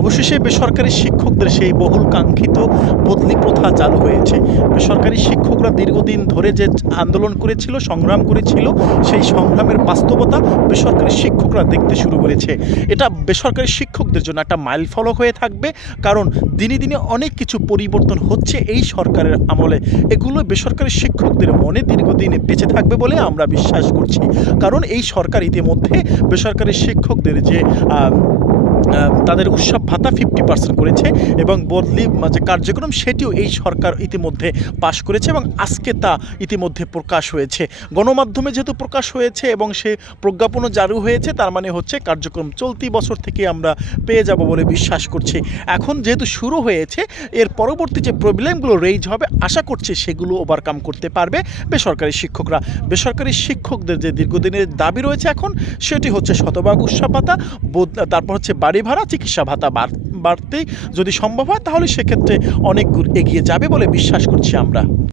অবশেষে বেসরকারি শিক্ষকদের সেই বহুল কাঙ্ক্ষিত বদলি প্রথা চালু হয়েছে। বেসরকারি শিক্ষকরা দীর্ঘদিন ধরে যে আন্দোলন করেছিল, সংগ্রাম করেছিল, সেই সংগ্রামের বাস্তবতা বেসরকারি শিক্ষকরা দেখতে শুরু করেছে। এটা বেসরকারি শিক্ষকদের জন্য একটা মাইল ফলক হয়ে থাকবে, কারণ দিনে দিনে অনেক কিছু পরিবর্তন হচ্ছে এই সরকারের আমলে। এগুলো বেসরকারি শিক্ষকদের মনে দীর্ঘদিন বেঁচে থাকবে বলে আমরা বিশ্বাস করছি। কারণ এই সরকার ইতিমধ্যে বেসরকারি শিক্ষকদের যে তাদের উৎসব ভাতা ফিফটি পার্সেন্ট করেছে এবং বদলি, যে কার্যক্রম সেটিও এই সরকার ইতিমধ্যে পাশ করেছে এবং আজকে তা ইতিমধ্যে প্রকাশ হয়েছে। গণমাধ্যমে যেহেতু প্রকাশ হয়েছে এবং সে প্রজ্ঞাপনও জারি হয়েছে, তার মানে হচ্ছে কার্যক্রম চলতি বছর থেকে আমরা পেয়ে যাব বলে বিশ্বাস করছি। এখন যেহেতু শুরু হয়েছে, এর পরবর্তী যে প্রবলেমগুলো রেইজ হবে, আশা করছি সেগুলো ওভারকাম করতে পারবে বেসরকারি শিক্ষকরা। বেসরকারি শিক্ষকদের যে দীর্ঘদিনের দাবি রয়েছে এখন, সেটি হচ্ছে শতভাগ উৎসব ভাতা তারপর হচ্ছে বাড়ি ভাড়া, চিকিৎসা ভাতা বাড়তে যদি সম্ভব হয়, তাহলে সেক্ষেত্রে অনেক দূর এগিয়ে যাবে বলে বিশ্বাস করছি আমরা।